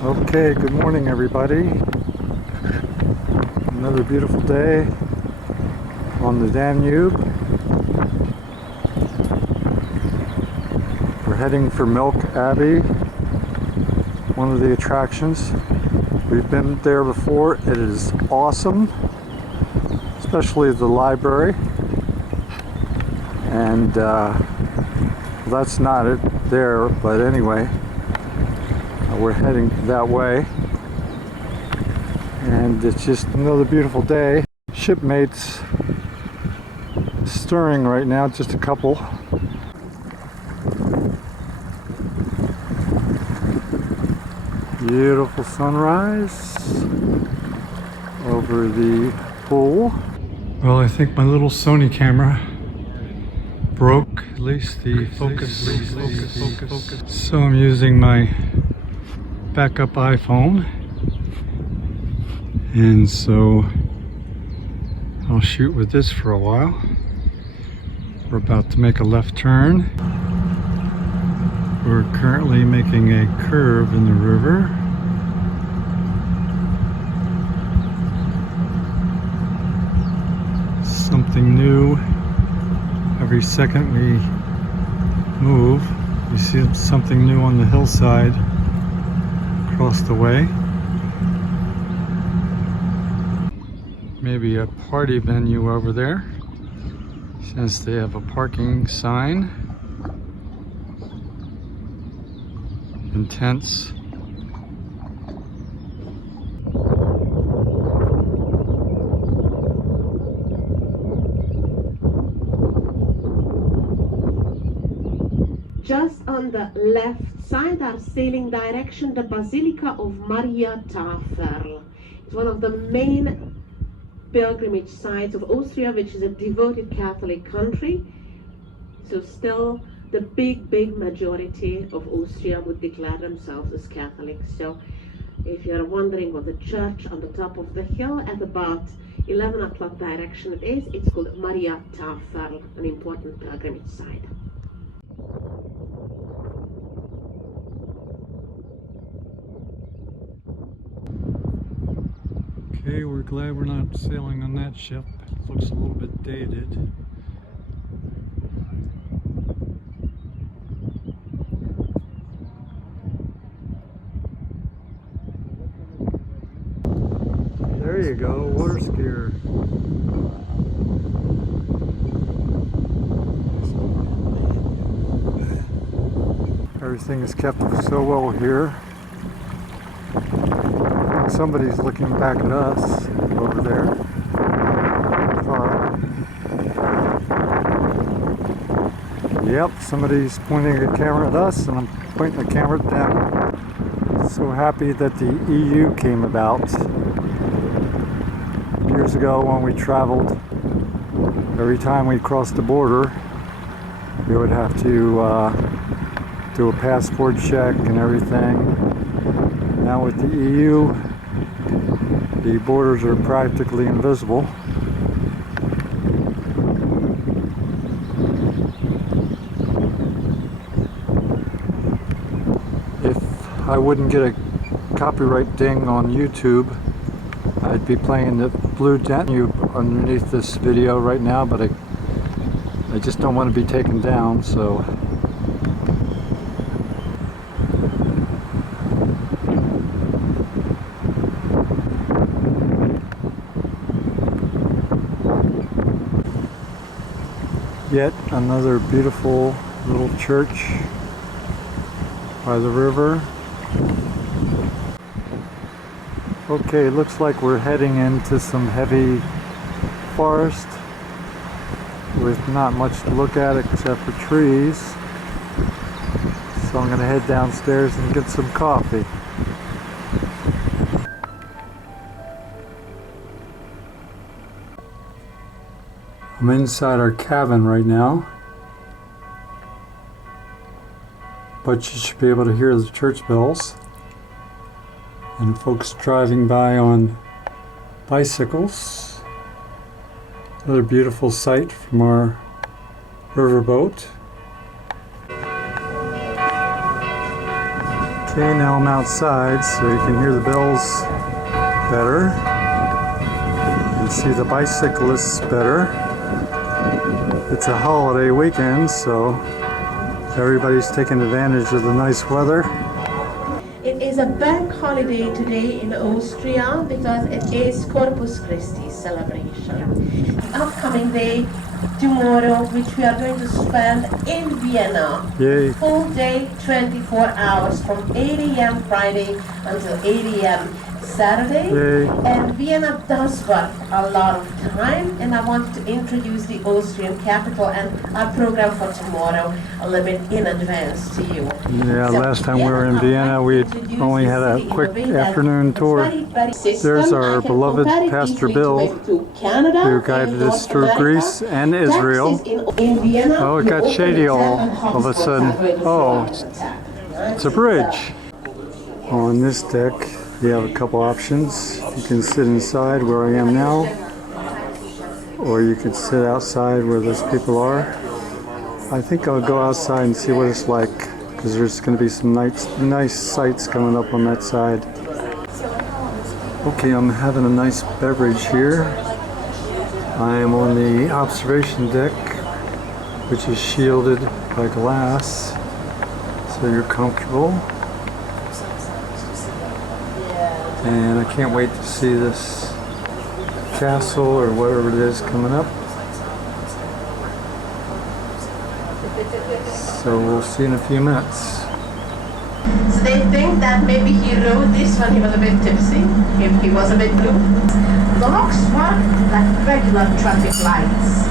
Okay, good morning everybody. Another beautiful day on the Danube. We're heading for Melk Abbey, one of the attractions. We've been there before. It is awesome, especially the library. And that's not it there, but anyway, we're heading that way. And it's just another beautiful day. Shipmates stirring right now, just a couple. Beautiful sunrise over the pool. Well, I think my little Sony camera broke, at least the focus. So I'm using my backup iPhone. And so I'll shoot with this for a while. We're about to make a left turn. We're currently making a curve in the river. Something new. Every second we move, we see something new on the hillside across the way. Maybe a party venue over there, since they have a parking sign and tents. Just on the left side are sailing direction the Basilica of Maria Tafel. It's one of the main pilgrimage sites of Austria, which is a devoted Catholic country. So still the big majority of Austria would declare themselves as Catholics. So if you're wondering what the church on the top of the hill at about 11 o'clock direction it is, it's called Maria Tafel, an important pilgrimage site. Okay, we're glad we're not sailing on that ship. It looks a little bit dated. There you go, water skier. Everything is kept so well here. Somebody's looking back at us over there. Yep, somebody's pointing a camera at us and I'm pointing the camera at them. So happy that the EU came about. Years ago when we traveled, every time we crossed the border, we would have to do a passport check and everything. Now with the EU, the borders are practically invisible. If I wouldn't get a copyright ding on YouTube, I'd be playing the Blue Danube underneath this video right now, but I just don't want to be taken down, so. Yet another beautiful little church by the river. Okay, looks like we're heading into some heavy forest with not much to look at except for trees. So I'm going to head downstairs and get some coffee. I'm inside our cabin right now, but you should be able to hear the church bells and folks driving by on bicycles. Another beautiful sight from our riverboat. Okay, now I'm outside so you can hear the bells better and see the bicyclists better. It's a holiday weekend, so everybody's taking advantage of the nice weather. It is a bank holiday today in Austria because it is Corpus Christi celebration. The upcoming day, tomorrow, which we are going to spend in Vienna. Yay. Full day, 24 hours from 8 a.m. Friday until 8 a.m. Saturday. Yay. And Vienna does work a lot of time, and I want to introduce the Austrian capital and our program for tomorrow a little bit in advance to you. Yeah, So last time we were in Vienna, we only had a quick afternoon tour. There's our beloved Pastor Bill, who guided us through Greece and Israel. Oh, it got shady all of a sudden. Oh, it's a bridge. On this deck, you have a couple options. You can sit inside where I am now, or you can sit outside where those people are. I think I'll go outside and see what it's like, because there's going to be some nice sights coming up on that side. Okay, I'm having a nice beverage here. I am on the observation deck, which is shielded by glass, so you're comfortable. And I can't wait to see this castle or whatever it is coming up. So we'll see in a few minutes. So they think that maybe he wrote this when he was a bit tipsy, if he was a bit blue. The locks work like regular traffic lights.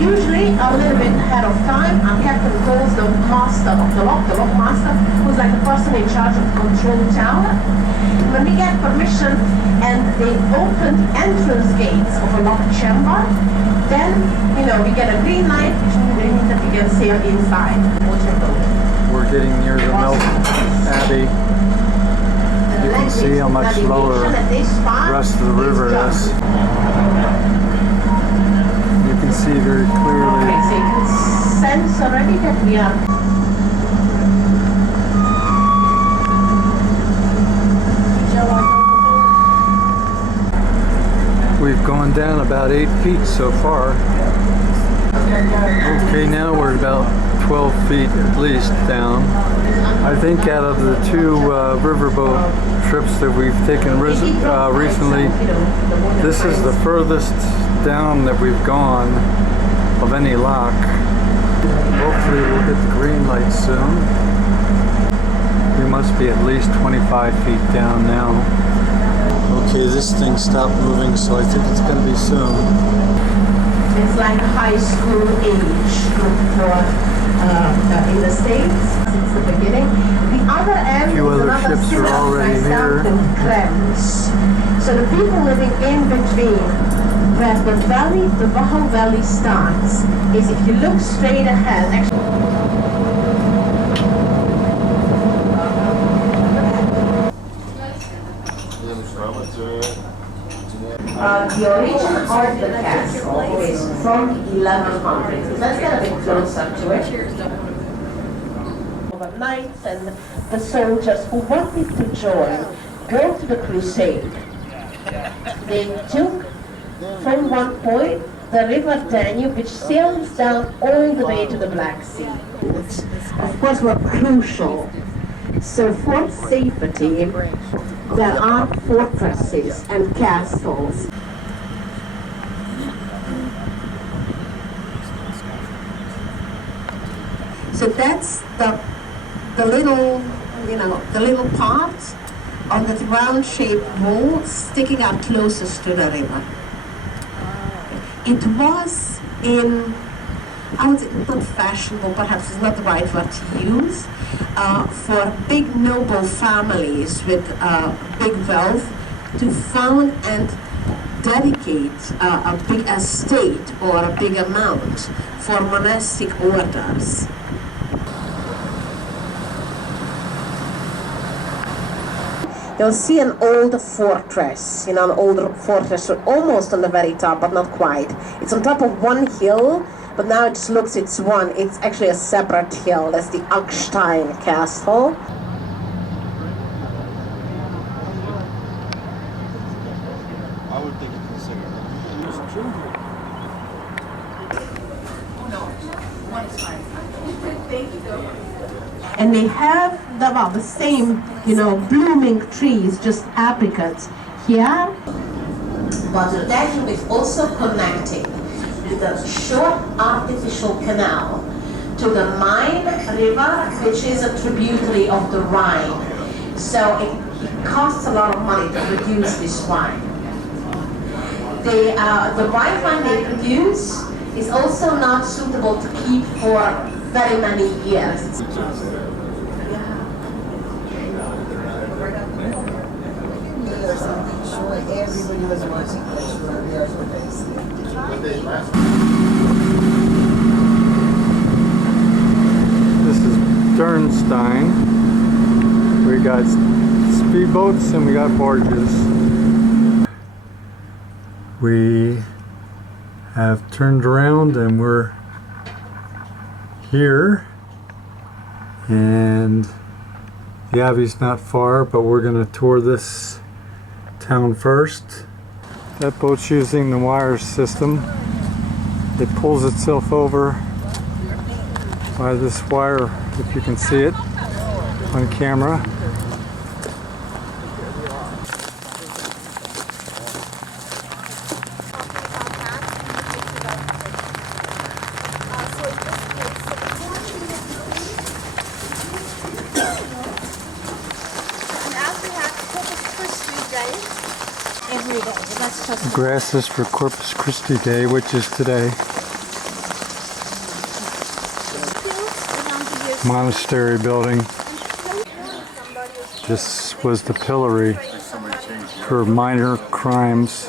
Usually a little bit ahead of time, our captain calls the master of the lock master, who's like the person in charge of the control tower. When we get permission and they open the entrance gates of a locked chamber, then, we get a green light, which means that we can sail inside. We're getting near the Melk Abbey. You can see how much lower the rest of the river is. You can see very clearly. Okay, so you can sense already that we are. We've gone down about 8 feet so far. Okay, now we're about 12 feet at least down. I think out of the two riverboat trips that we've taken recently, this is the furthest down that we've gone of any lock. Hopefully we'll get the green light soon. We must be at least 25 feet down now. Okay, this thing stopped moving, so I think it's going to be soon. It's like high school age for in the States since the beginning. The other end A few is other another ships city are already called here. Krems. So the people living in between where the valley, the Wachau Valley starts, is if you look straight ahead. Actually, the origin of the castle is from 1100. So let's get a bit closer to it. The knights and the soldiers who wanted to go to the crusade. They took from one point the river Danube, which sails down all the way to the Black Sea. Of course, were crucial. So for safety, there are fortresses and castles. So that's the little, the little part on the round-shaped wall sticking out closest to the river. It was I would say not fashionable, perhaps is not the right word to use, for big noble families with big wealth to found and dedicate a big estate or a big amount for monastic orders. You'll see an old fortress, an older fortress almost on the very top, but not quite. It's on top of one hill, but now it just looks, it's actually a separate hill. That's the Augstein Castle. would think it's a cigarette. And they have the same, blooming trees, just apricots here. But the Danube is also connected with a short artificial canal to the Main river, which is a tributary of the Rhine. So it costs a lot of money to produce this wine. The white wine they produce is also not suitable to keep for very many years. This is Dürnstein. We got speedboats and we got barges. We have turned around and we're here, and the Abbey's not far, but we're going to tour this town first. That boat's using the wire system. It pulls itself over by this wire, if you can see it on camera. Grasses for Corpus Christi Day, which is today. Monastery building. This was the pillory for minor crimes.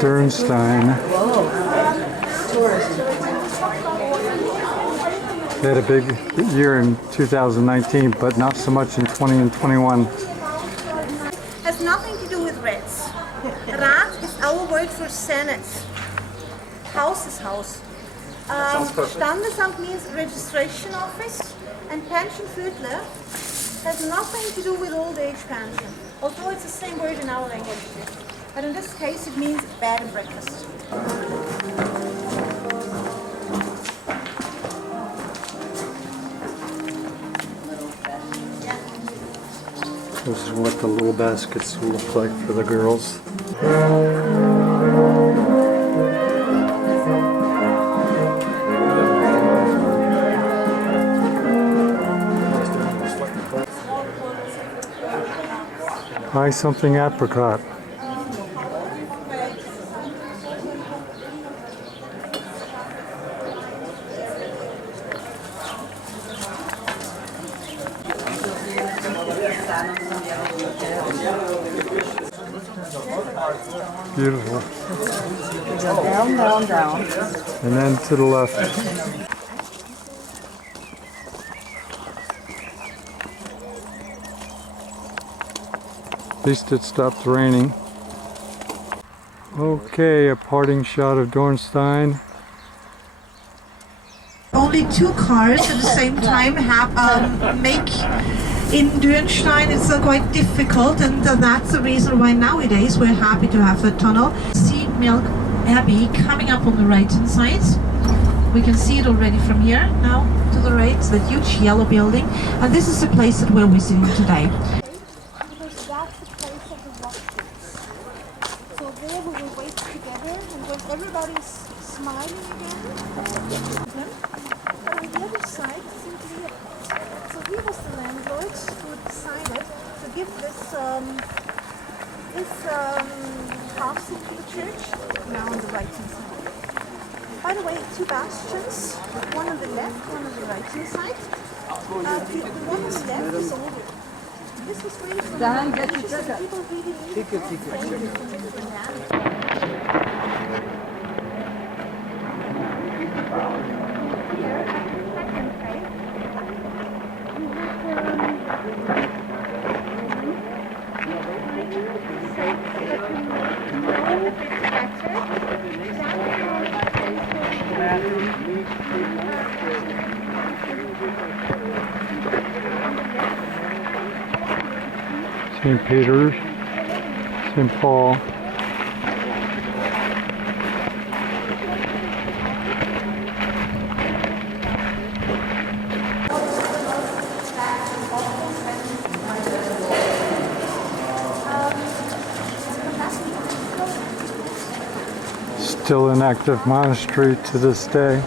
Dürnstein. They had a big year in 2019, but not so much in 20 and 21. Has nothing to do with Reds. Rat is our word for Senate. House is house. Standesamt means registration office, and Pensionviertler has nothing to do with old age pension, although it's the same word in our language too. But in this case it means bed and breakfast. This is what the little baskets look like for the girls. Buy something apricot. Beautiful. Go down, down, down. And then to the left. At least it stopped raining. Okay, a parting shot of Dürnstein. Only two cars at the same time make in Dürnstein. It's quite difficult, and that's the reason why nowadays we're happy to have the tunnel. See Melk Abbey coming up on the right hand side. We can see it already from here. Now to the right, that huge yellow building, and this is the place that we're visiting today. Because that's the place of the watchers. So there we will wait together, and when everybody's smiling again, but on the other side, simply, so he was the landlord who decided to give this castle to the church, now on the right hand side. By the way, two bastions, one on the left, one on the right hand side. The one on the left is older. This was really from Daheim get je just ticket. people really need St. Peter's, St. Paul. Still an active monastery to this day.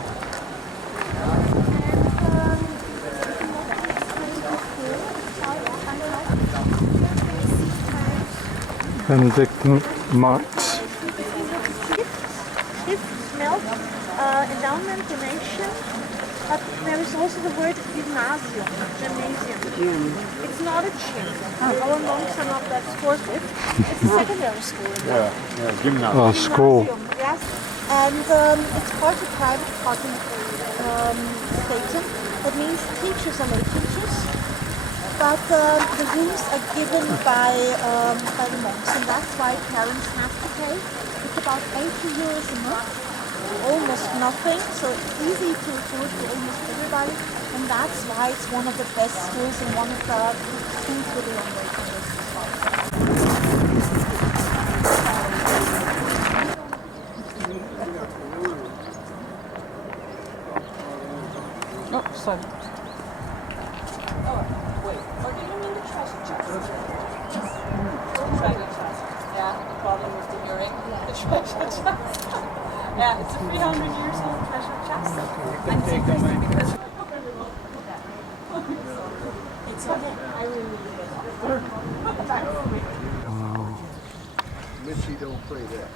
Benedictine monks. This Melk endowment donation, but there is also the word gymnasium. It's not a gym. Our monks are not that sportive. It's a secondary school. Oh, school. Yes, and it's part of private Catholic Satan. That means teachers are made teachers, but the rooms are given by the monks, and that's why parents have to pay. It's about 80 euros a month, almost nothing, so it's easy to afford for almost everybody, and that's why it's one of the best schools and one of the schools with a long waiting list as well. Oh, sorry. Yeah, it's a 300 years old treasure chest. And it's interesting because it's okay. I really need it. Missy don't play that.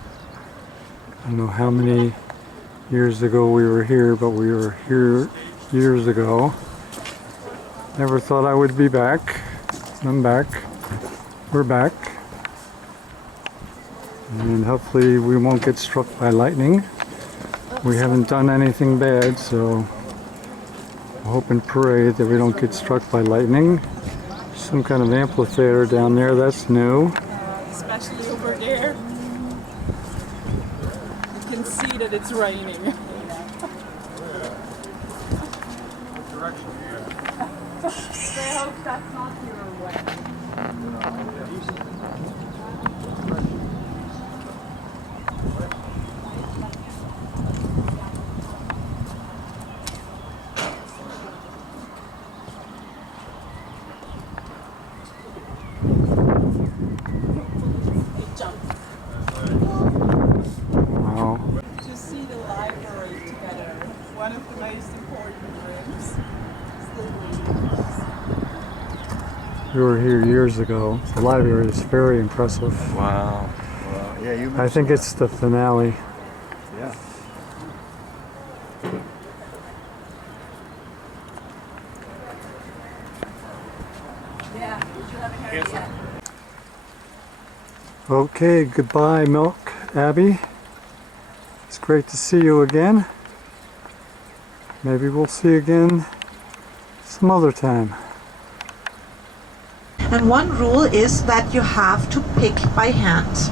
I don't know how many years ago we were here, but we were here years ago. Never thought I would be back. I'm back. We're back. And hopefully we won't get struck by lightning. We haven't done anything bad, so I hope and pray that we don't get struck by lightning. Some kind of amphitheater down there, that's new. Especially over there. You can see that it's raining. So I hope that's not your way. Wow. To see the library together, one of the most important rooms. We were here years ago. The library is very impressive. Wow. Yeah, you I think it's the finale. Yeah. Okay, goodbye, Melk, Abby. It's great to see you again. Maybe we'll see you again some other time. And one rule is that you have to pick by hand.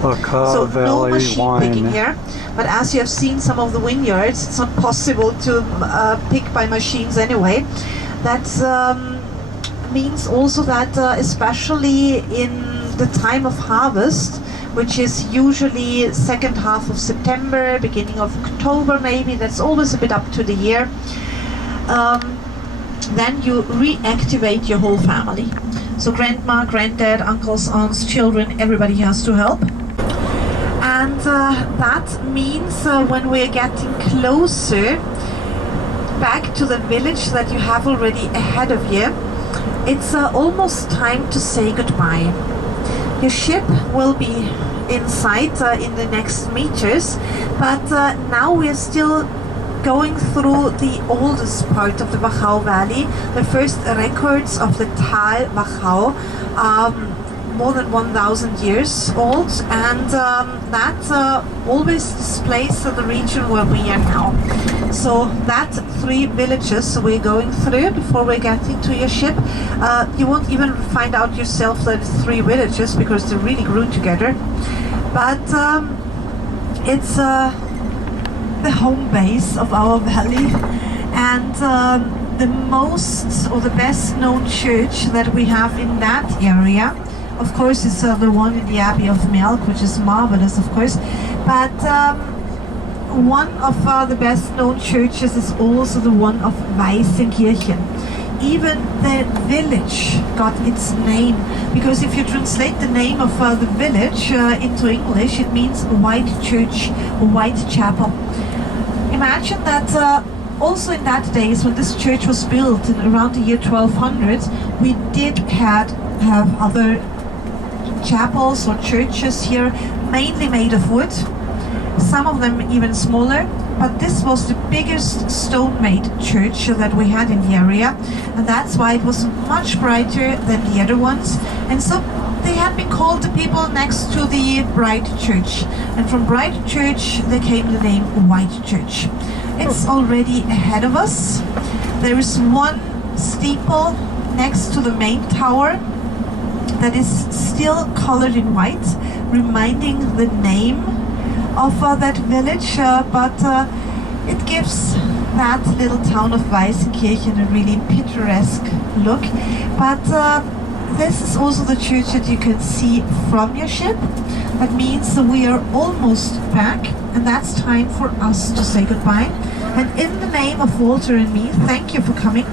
Baca So no Valley machine picking wine. here, but as you have seen some of the vineyards, it's not possible to pick by machines anyway. That means also that especially in the time of harvest, which is usually second half of September, beginning of October maybe, that's always a bit up to the year, then you reactivate your whole family. So grandma, granddad, uncles, aunts, children, everybody has to help. And that means when we're getting closer back to the village that you have already ahead of you, it's almost time to say goodbye. Your ship will be in sight in the next meters, but now we're still going through the oldest part of the Wachau Valley, the first records of the Tal Wachau, more than 1,000 years old, and that always displays the region where we are now. So that 3 villages we're going through before we get into your ship, you won't even find out yourself that it's 3 villages because they're really glued together. But it's the home base of our valley, and the most or the best known church that we have in that area, of course, is the one in the Abbey of Melk, which is marvelous, of course. But one of the best known churches is also the one of WeiBenkirchen. Even the village got its name, because if you translate the name of the village into English, it means white church, white chapel. Imagine that also in that days when this church was built in around the year 1200, we did have other chapels or churches here, mainly made of wood, some of them even smaller, but this was the biggest stone-made church that we had in the area, and that's why it was much brighter than the other ones. And so they had been called the people next to the Bright Church, and from Bright Church there came the name White Church. It's already ahead of us. There is one steeple next to the main tower that is still colored in white, reminding the name of that village, but it gives that little town of WeiBenkirchen a really picturesque look. But this is also the church that you can see from your ship. That means that we are almost back, and that's time for us to say goodbye. And in the name of Walter and me, thank you for coming.